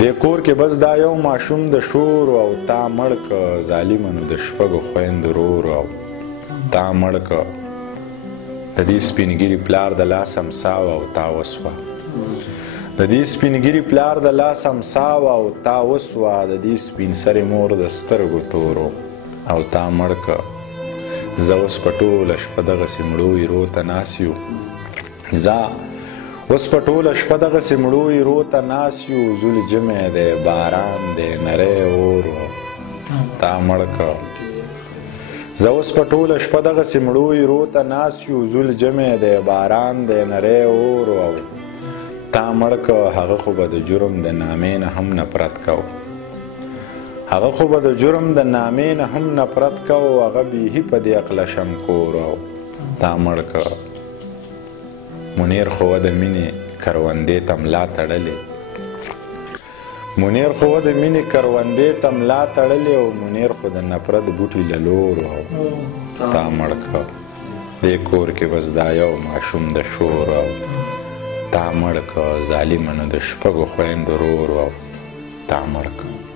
دې کور کې بس دا یو ماشوم د شور او تا مړ که ظالمه نو د شپږو خویندو رور او تا مړ که د دې سپینګیري پلار د لاس امسا وه او تا وسوه د دې سپینګیري پلار د لاس امسا وه او تا وسوه د دې سپین سرې مور د سترګو تورو او تا مړ که زه اوس په ټوله شپه دغسې مړو ایرو ته ناست یو اوس په ټوله شپه دغسې مړو ایرو ته ناست یو زول جمی دی باران دی نری اور تا مړ که زه اوس په ټوله شپه دغسې مړو ایرو ته ناست یو زول جمی دی باران دی نری اور او تا مړ که هغه خو به د جرم د نامې نه هم نفرت کو هغه خو به د جرم د نامې نه هم نفرت کو هغه بیخي په دې عقله شمکور او تا مړ که منیر خو د مینې کروندې ته ملا تړلې منیر خو د مینې کروندې ته ملا تړلې او منیر خو د نفرت بوټي له لورو او تا مړ که دې کور کې بس دا یو ماشوم د شور او تا مړ که ظالمه نو د شپږو خویندو رور او تا مړ که